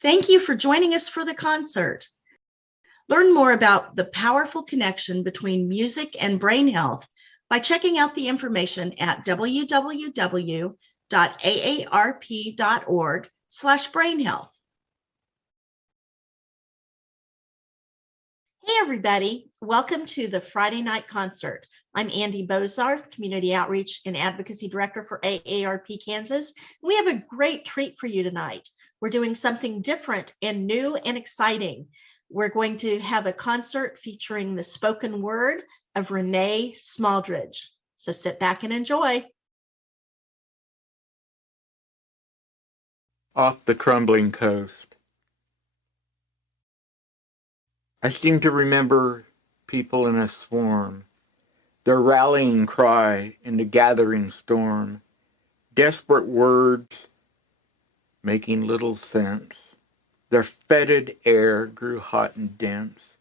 Thank you for joining us for the concert. Learn more about the powerful connection between music and brain health by checking out the information at www.aarp.org/brainhealth. Hey, everybody. Welcome to the Friday night concert. I'm Andy Bozarth, Community Outreach and Advocacy Director for AARP Kansas. We have a great treat for you tonight. We're doing something different and new and exciting. We're going to have a concert featuring the spoken word of Rene Smalldridge. So sit back and enjoy. Off the crumbling coast. I seem to remember people in a swarm, their rallying cry in the gathering storm, desperate words making little sense. Their fetid air grew hot and dense.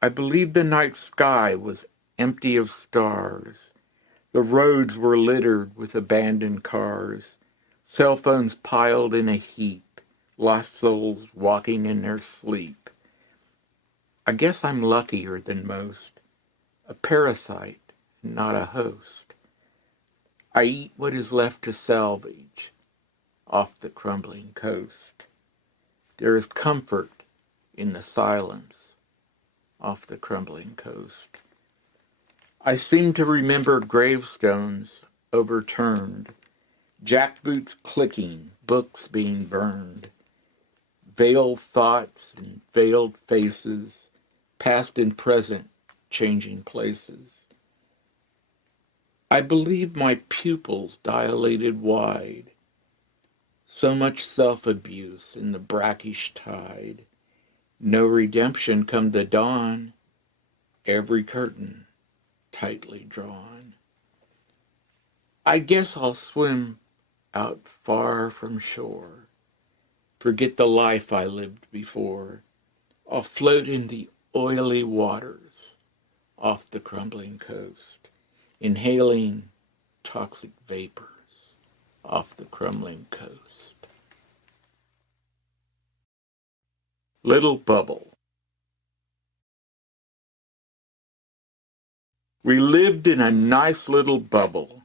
I believe the night sky was empty of stars. The roads were littered with abandoned cars, cell phones piled in a heap, lost souls walking in their sleep. I guess I'm luckier than most, a parasite, not a host. I eat what is left to salvage off the crumbling coast. There is comfort in the silence off the crumbling coast. I seem to remember gravestones overturned, jackboots clicking, books being burned, veiled thoughts and veiled faces, past and present changing places. I believe my pupils dilated wide, so much self-abuse in the brackish tide, no redemption come the dawn, every curtain tightly drawn. I guess I'll swim out far from shore, forget the life I lived before. I'll float in the oily waters off the crumbling coast, inhaling toxic vapors off the crumbling coast. Little Bubble. We lived in a nice little bubble.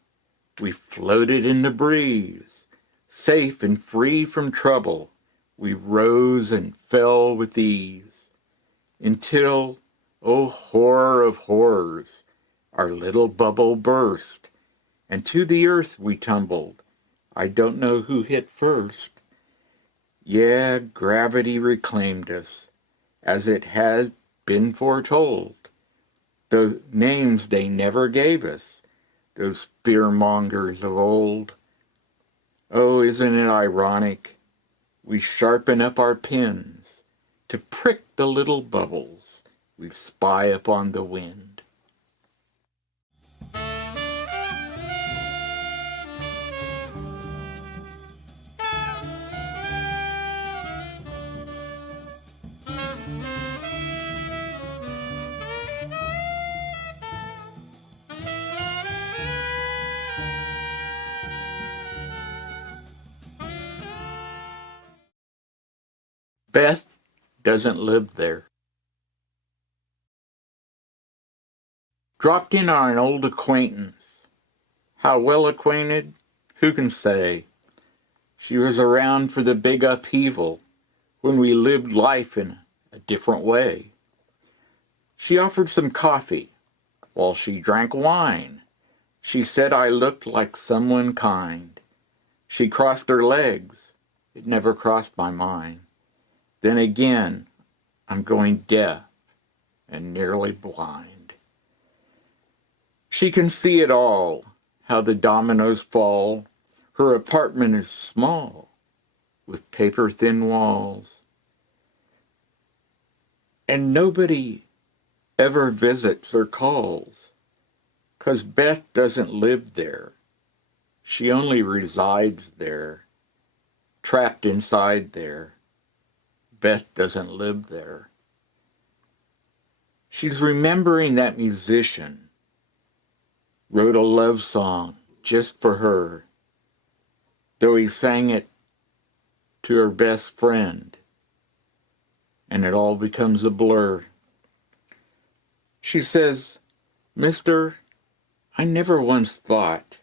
We floated in the breeze, safe and free from trouble. We rose and fell with ease. Until, oh horror of horrors, our little bubble burst, and to the earth we tumbled. I don't know who hit first. Yeah, gravity reclaimed us, as it had been foretold. The names they never gave us, those fear-mongers of old. Oh, isn't it ironic? We sharpen up our pens to prick the little bubbles we spy upon the wind. Beth doesn't live there. Dropped in on an old acquaintance. How well acquainted? Who can say? She was around for the big upheaval when we lived life in a different way. She offered some coffee while she drank wine. She said I looked like someone kind. She crossed her legs. It never crossed my mind. Then again, I'm going deaf and nearly blind. She can see it all, how the dominoes fall. Her apartment is small, with paper-thin walls. And nobody ever visits or calls, 'cause Beth doesn't live there. She only resides there, trapped inside there. Beth doesn't live there. She's remembering that musician wrote a love song just for her, though he sang it to her best friend, and it all becomes a blur. She says, "Mister, I never once thought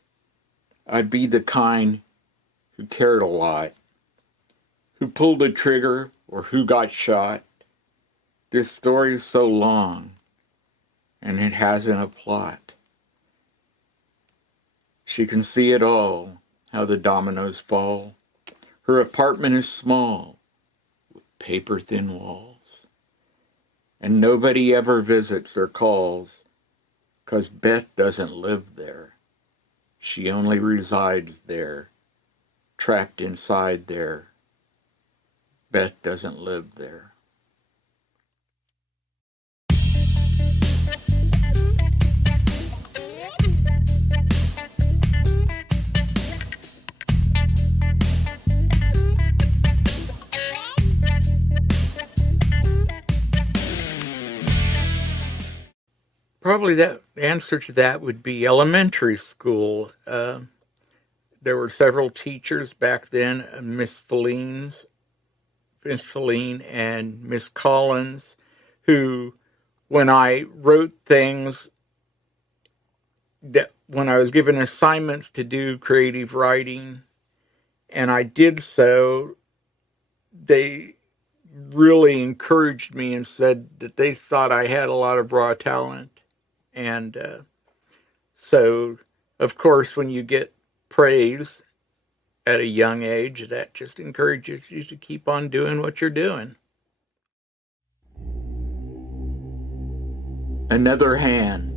I'd be the kind who cared a lot, who pulled the trigger or who got shot. This story's so long, and it hasn't a plot." She can see it all, how the dominoes fall. Her apartment is small, with paper-thin walls. And nobody ever visits or calls, 'cause Beth doesn't live there. She only resides there, trapped inside there. Beth doesn't live there. Probably the answer to that would be elementary school. There were several teachers back then, Miss Feline and Miss Collins, who, when I wrote things, that when I was given assignments to do creative writing, and I did so, they really encouraged me and said that they thought I had a lot of raw talent. And so, of course, when you get praise at a young age, that just encourages you to keep on doing what you're doing. Another hand.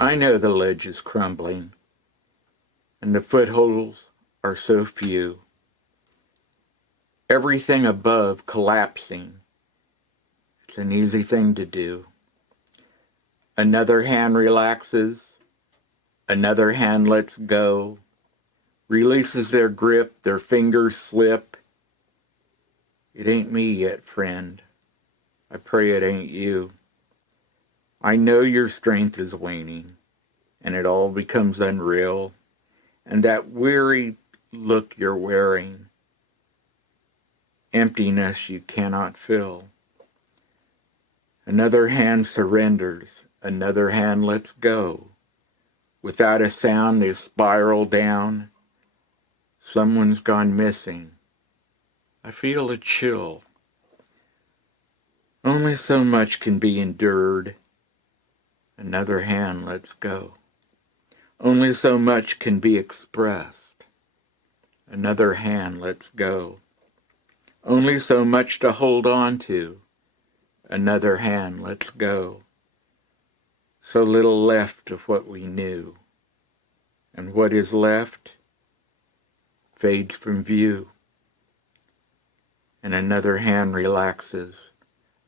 I know the ledge is crumbling, and the footholds are so few. Everything above collapsing. It's an easy thing to do. Another hand relaxes. Another hand lets go. Releases their grip. Their fingers slip. It ain't me yet, friend. I pray it ain't you. I know your strength is waning, and it all becomes unreal. And that weary look you're wearing, emptiness you cannot fill. Another hand surrenders, another hand lets go. Without a sound, they spiral down. Someone's gone missing. I feel a chill. Only so much can be endured. Another hand lets go. Only so much can be expressed. Another hand lets go. Only so much to hold on to. Another hand lets go. So little left of what we knew. And what is left fades from view. And another hand relaxes.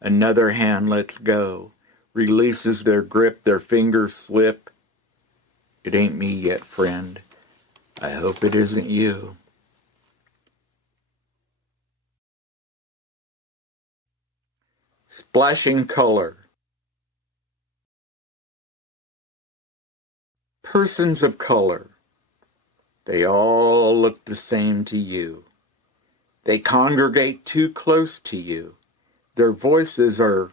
Another hand lets go. Releases their grip, their fingers slip. It ain't me yet, friend. I hope it isn't you. Splashing color. Persons of color. They all look the same to you. They congregate too close to you. Their voices are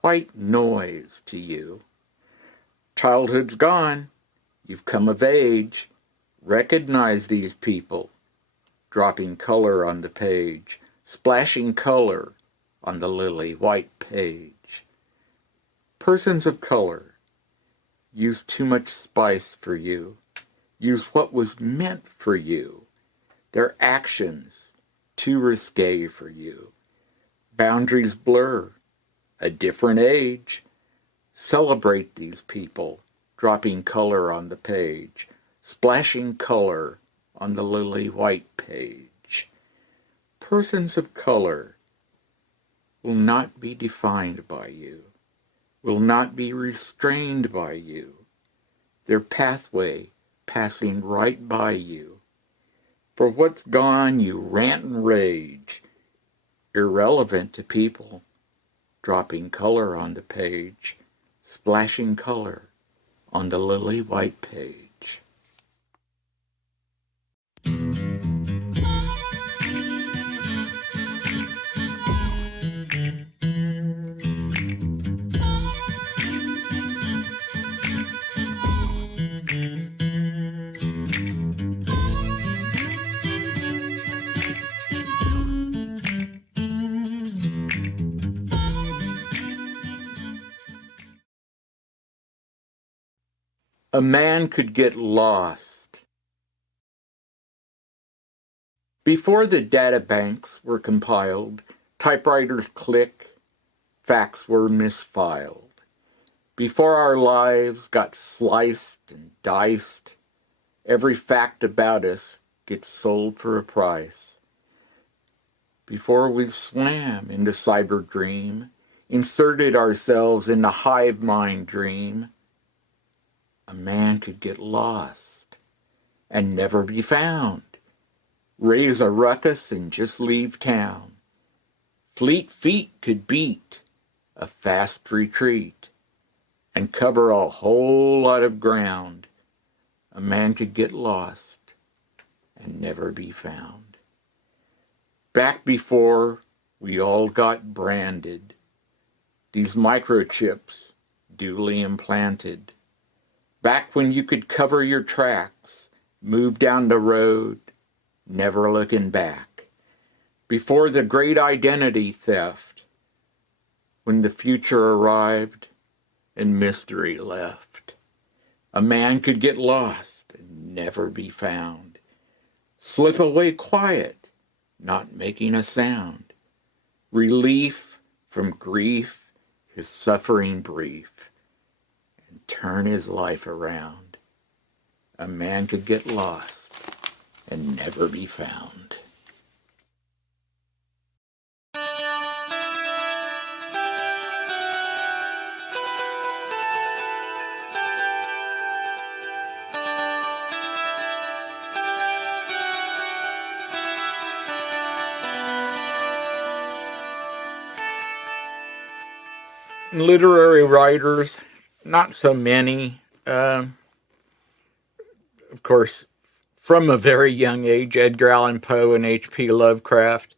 white noise to you. Childhood's gone. You've come of age. Recognize these people. Dropping color on the page. Splashing color on the lily white page. Persons of color use too much spice for you. Use what was meant for you. Their actions too risque for you. Boundaries blur. A different age. Celebrate these people, dropping color on the page, splashing color on the lily white page. Persons of color will not be defined by you, will not be restrained by you. Their pathway passing right by you. For what's gone, you rant and rage, irrelevant to people, dropping color on the page, splashing color on the lily white page. A man could get lost. Before the data banks were compiled, typewriters click, facts were misfiled. Before our lives got sliced and diced, every fact about us gets sold for a price. Before we swam into cyber dream, inserted ourselves in the hive mind dream, a man could get lost and never be found, raise a ruckus and just leave town. Fleet feet could beat a fast retreat and cover a whole lot of ground. A man could get lost and never be found. Back before we all got branded, these microchips duly implanted. Back when you could cover your tracks, move down the road, never looking back. Before the great identity theft, when the future arrived and mystery left, a man could get lost and never be found. Slip away quiet, not making a sound. Relief from grief, his suffering brief, and turn his life around. A man could get lost and never be found. Literary writers, not so many. Of course, from a very young age, Edgar Allan Poe and H.P. Lovecraft.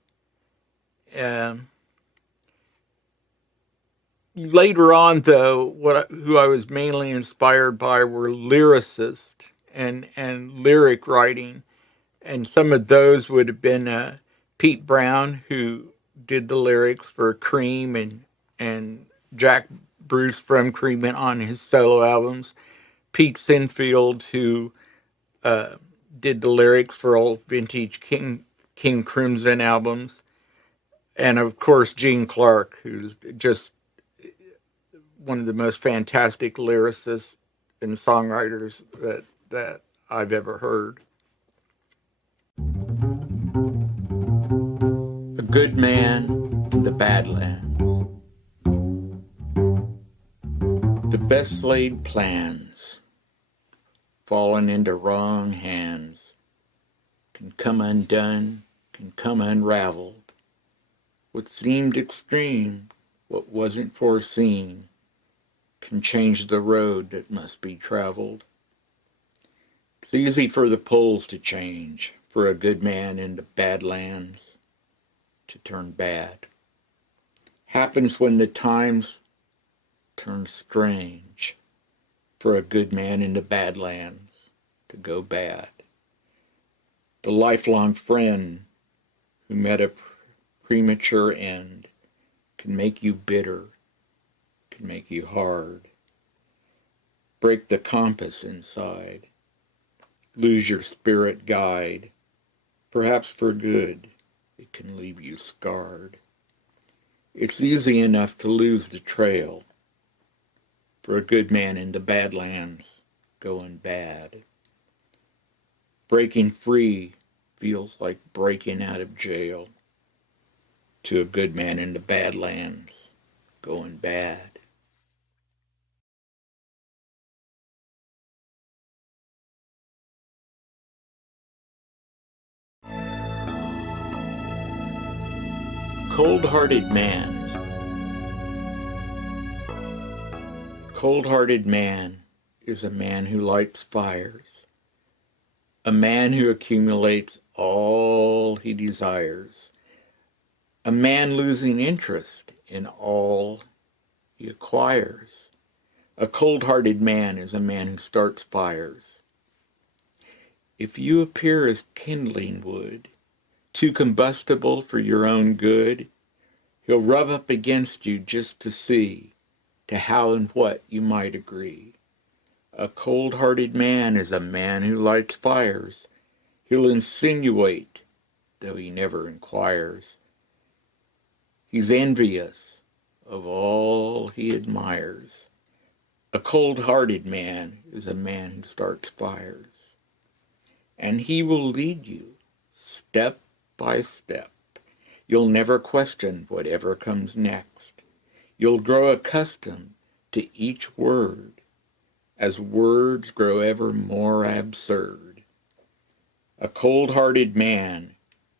Later on, though, who I was mainly inspired by were lyricists and lyric writing. And some of those would have been Pete Brown, who did the lyrics for Cream, and Jack Bruce from Cream on his solo albums. Pete Sinfield, who did the lyrics for old vintage King Crimson albums. And of course, Gene Clark, who's just one of the most fantastic lyricists and songwriters that I've ever heard. A good man in the Badlands. The best laid plans, fallen into wrong hands, can come undone, can come unraveled. What seemed extreme, what wasn't foreseen, can change the road that must be traveled. It's easy for the poles to change, for a good man in the Badlands to turn bad. Happens when the times turn strange, for a good man in the Badlands to go bad. The lifelong friend who met a premature end can make you bitter, can make you hard, break the compass inside, lose your spirit guide, perhaps for good, it can leave you scarred. It's easy enough to lose the trail, for a good man in the Badlands going bad. Breaking free feels like breaking out of jail, to a good man in the Badlands going bad. Cold-hearted man. Cold-hearted man is a man who lights fires, a man who accumulates all he desires, a man losing interest in all he acquires. A cold-hearted man is a man who starts fires. If you appear as kindling wood, too combustible for your own good, he'll rub up against you just to see to how and what you might agree. A cold-hearted man is a man who lights fires. He'll insinuate, though he never inquires. He's envious of all he admires. A cold-hearted man is a man who starts fires. And he will lead you step by step. You'll never question whatever comes next. You'll grow accustomed to each word as words grow ever more absurd. A cold-hearted man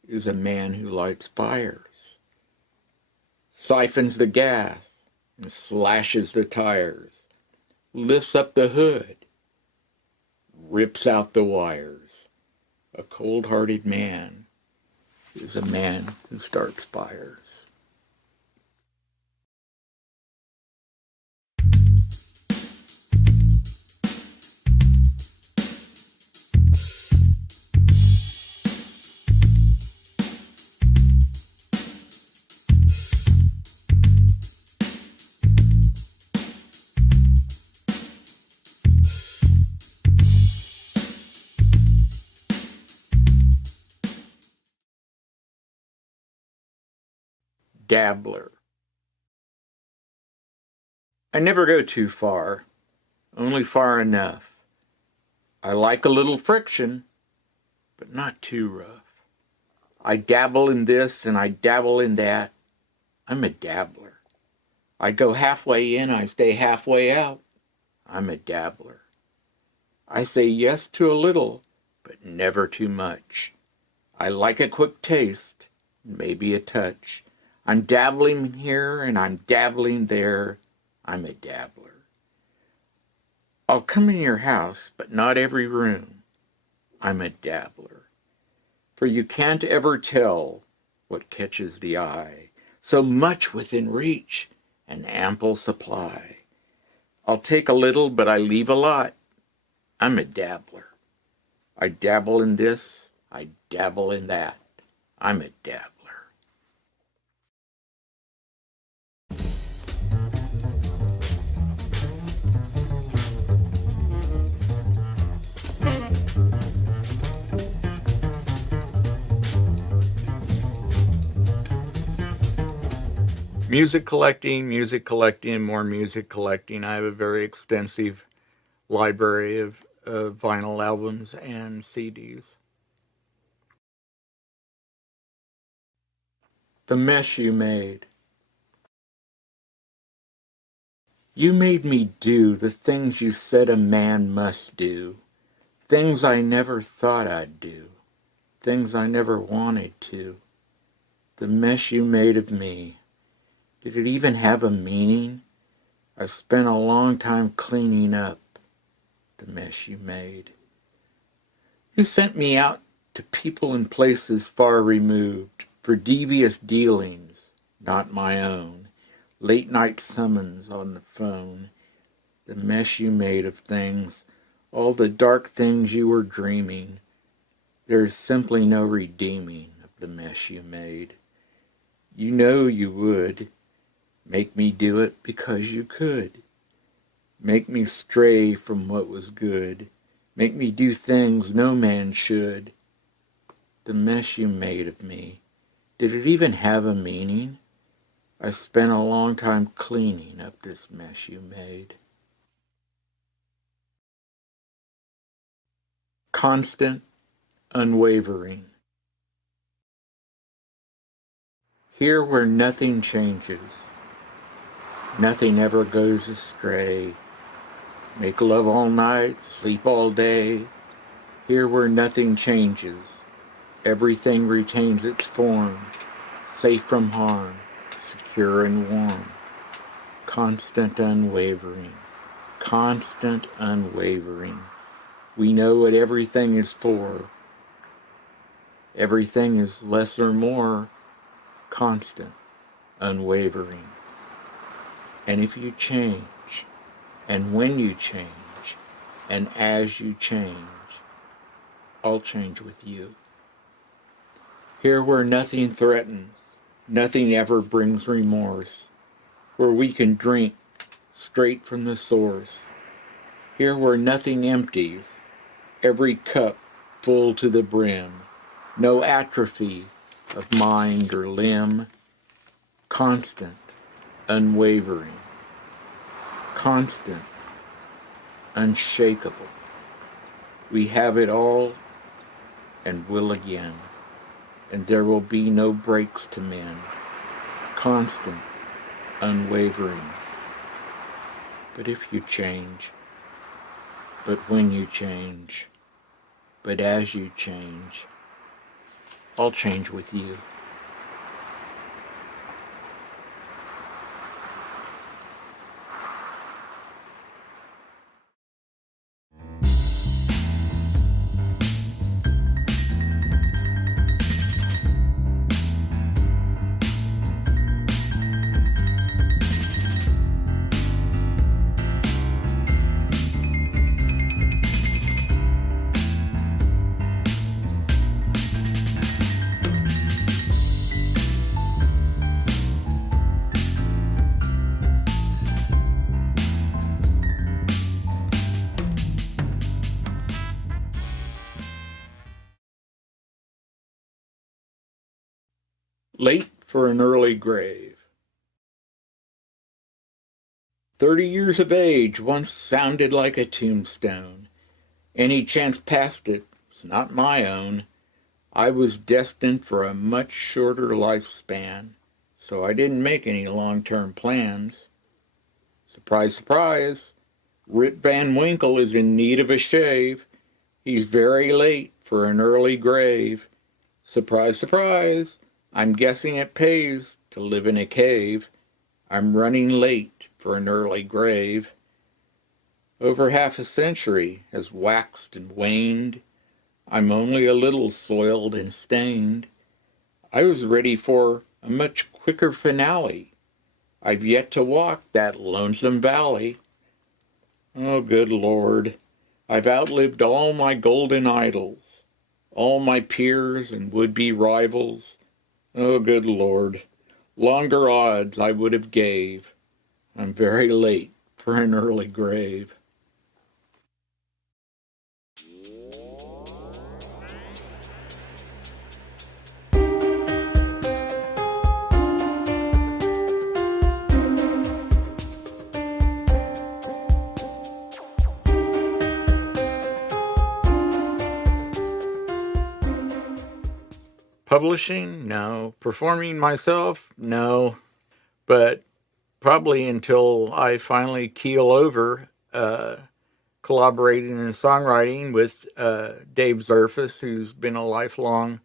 is a man who lights fires, siphons the gas and slashes the tires, lifts up the hood, rips out the wires. A cold-hearted man is a man who starts fires. Dabbler. I never go too far, only far enough. I like a little friction, but not too rough. I dabble in this and I dabble in that. I'm a dabbler. I go halfway in, I stay halfway out. I'm a dabbler. I say yes to a little, but never too much. I like a quick taste, maybe a touch. I'm dabbling here and I'm dabbling there. I'm a dabbler. I'll come in your house, but not every room. I'm a dabbler. For you can't ever tell what catches the eye. So much within reach, an ample supply. I'll take a little, but I leave a lot. I'm a dabbler. I dabble in this, I dabble in that. I'm a dabbler. Music collecting, more music collecting. I have a very extensive library of vinyl albums and CDs. The mess you made. You made me do the things you said a man must do. Things I never thought I'd do. Things I never wanted to. The mess you made of me. Did it even have a meaning? I've spent a long time cleaning up the mess you made. You sent me out to people and places far removed for devious dealings, not my own. Late night summons on the phone. The mess you made of things, all the dark things you were dreaming. There is simply no redeeming of the mess you made. You know you would. Make me do it because you could. Make me stray from what was good. Make me do things no man should. The mess you made of me. Did it even have a meaning? I spent a long time cleaning up this mess you made. Constant, unwavering. Here where nothing changes. Nothing ever goes astray. Make love all night, sleep all day. Here where nothing changes. Everything retains its form, safe from harm, secure and warm. Constant, unwavering. Constant, unwavering. We know what everything is for. Everything is less or more. Constant, unwavering. And if you change, and when you change, and as you change, I'll change with you. Here where nothing threatens, nothing ever brings remorse, where we can drink straight from the source, here where nothing empties, every cup full to the brim, no atrophy of mind or limb, constant, unwavering, constant, unshakable. We have it all and will again, and there will be no breaks to mend, constant, unwavering. But if you change, but when you change, but as you change, I'll change with you. Late for an early grave. 30 years of age once sounded like a tombstone. Any chance past it's not my own. I was destined for a much shorter lifespan, so I didn't make any long-term plans. Surprise, surprise, Rip Van Winkle is in need of a shave. He's very late for an early grave. Surprise, surprise, I'm guessing it pays to live in a cave. I'm running late for an early grave. Over half a century has waxed and waned. I'm only a little soiled and stained. I was ready for a much quicker finale. I've yet to walk that lonesome valley. Oh, good Lord, I've outlived all my golden idols, all my peers and would-be rivals. Oh, good Lord, longer odds I would have gave. I'm very late for an early grave. Publishing? No. Performing myself? No. But probably until I finally keel over, collaborating in songwriting with Dave Zerfus, who's been a lifelong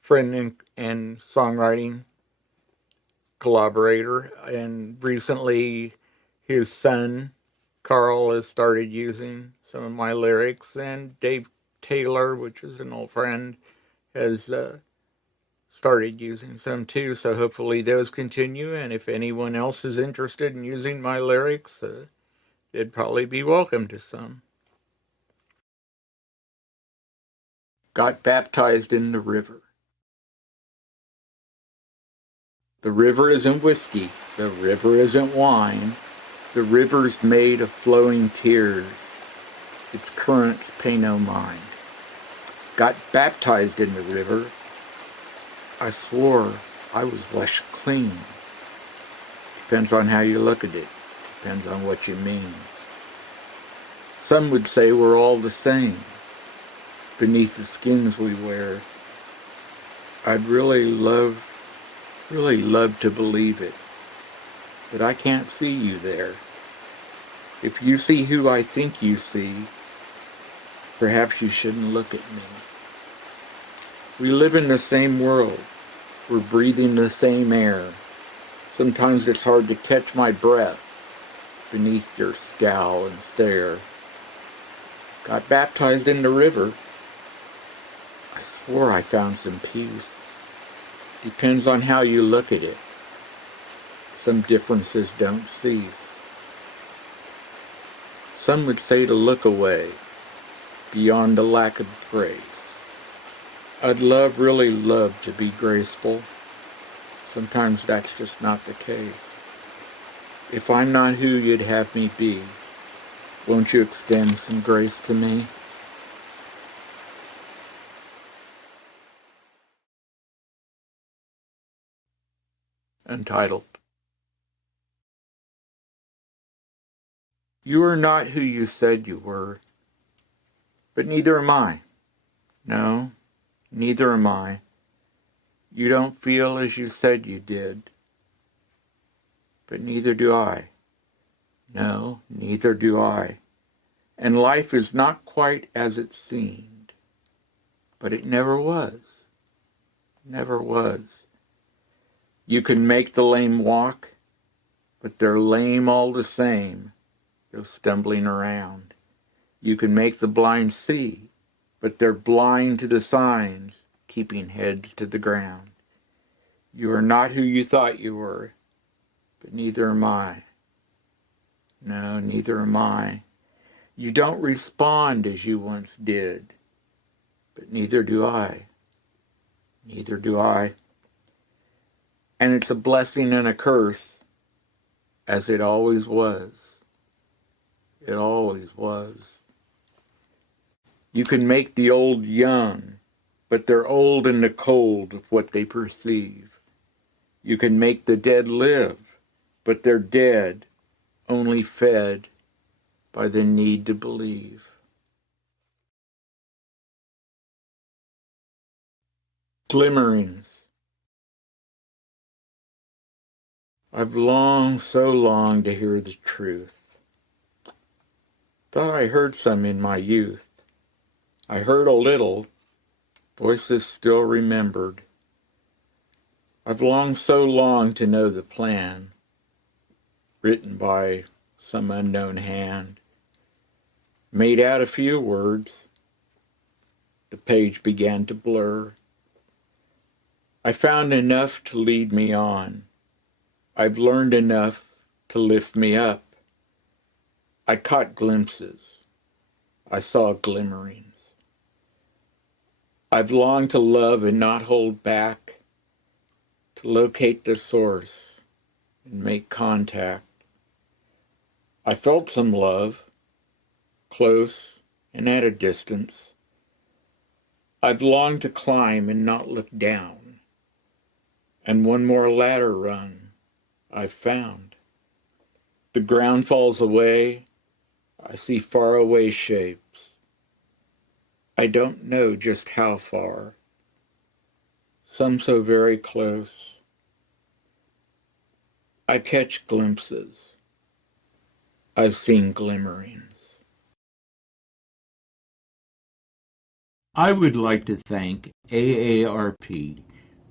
friend and songwriting collaborator. And recently his son, Carl, has started using some of my lyrics. And Dave Taylor, which is an old friend, has started using some too, so hopefully those continue, and if anyone else is interested in using my lyrics, they'd probably be welcome to some. Got baptized in the river. The river isn't whiskey, the river isn't wine, the river's made of flowing tears, its currents pay no mind. Got baptized in the river, I swore I was washed clean. Depends on how you look at it. Depends on what you mean. Some would say we're all the same beneath the skins we wear. I'd really love to believe it, but I can't see you there. If you see who I think you see, perhaps you shouldn't look at me. We live in the same world. We're breathing the same air. Sometimes it's hard to catch my breath beneath your scowl and stare. Got baptized in the river. I swore I found some peace. Depends on how you look at it. Some differences don't cease. Some would say to look away, beyond the lack of grace. I'd really love to be graceful. Sometimes that's just not the case. If I'm not who you'd have me be, Won't you extend some grace to me? Entitled, You are not who you said you were, but neither am I. No, neither am I. You don't feel as you said you did, but neither do I. No, neither do I. And life is not quite as it seemed, but it never was. Never was. You can make the lame walk, but they're lame all the same, go stumbling around. You can make the blind see, but they're blind to the signs, keeping heads to the ground. You are not who you thought you were, but neither am I. No, neither am I. You don't respond as you once did, but neither do I. Neither do I. And it's a blessing and a curse, as it always was. It always was. You can make the old young, but they're old in the cold of what they perceive. You can make the dead live, but they're dead, only fed by the need to believe. Glimmerings. I've longed so long to hear the truth. Thought I heard some in my youth. I heard a little, voices still remembered. I've longed so long to know the plan, written by some unknown hand. Made out a few words. The page began to blur. I found enough to lead me on. I've learned enough to lift me up. I caught glimpses. I saw glimmerings. I've longed to love and not hold back, to locate the source and make contact. I felt some love, close and at a distance. I've longed to climb and not look down, and one more ladder run I've found. The ground falls away, I see faraway shapes. I don't know just how far, some so very close. I catch glimpses. I've seen glimmerings. I would like to thank AARP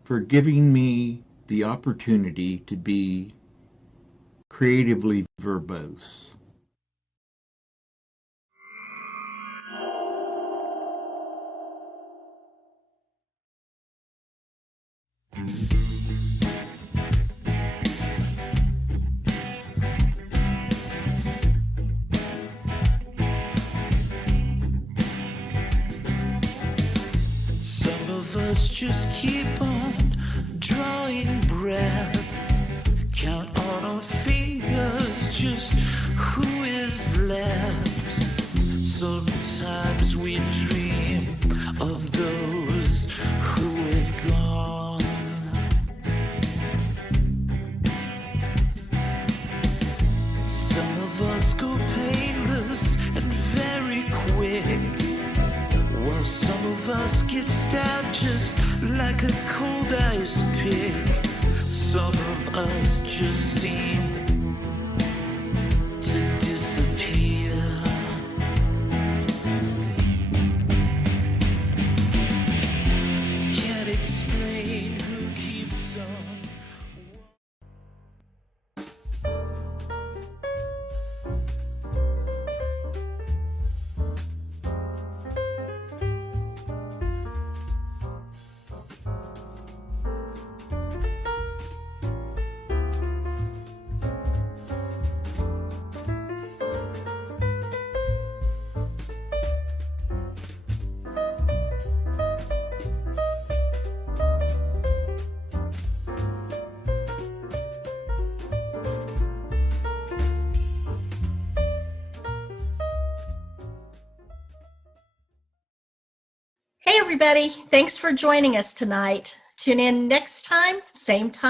for giving me the opportunity to be creatively verbose. Some of us just keep on drawing breath, count on our fingers just who is left. Sometimes we dream of those who have gone. Some of us go painless and very quick, while some of us get stabbed just like a cold ice pick. Some of us just seem to disappear. Can't explain who keeps on. everybody. Thanks for joining us tonight. Tune in next time, same time.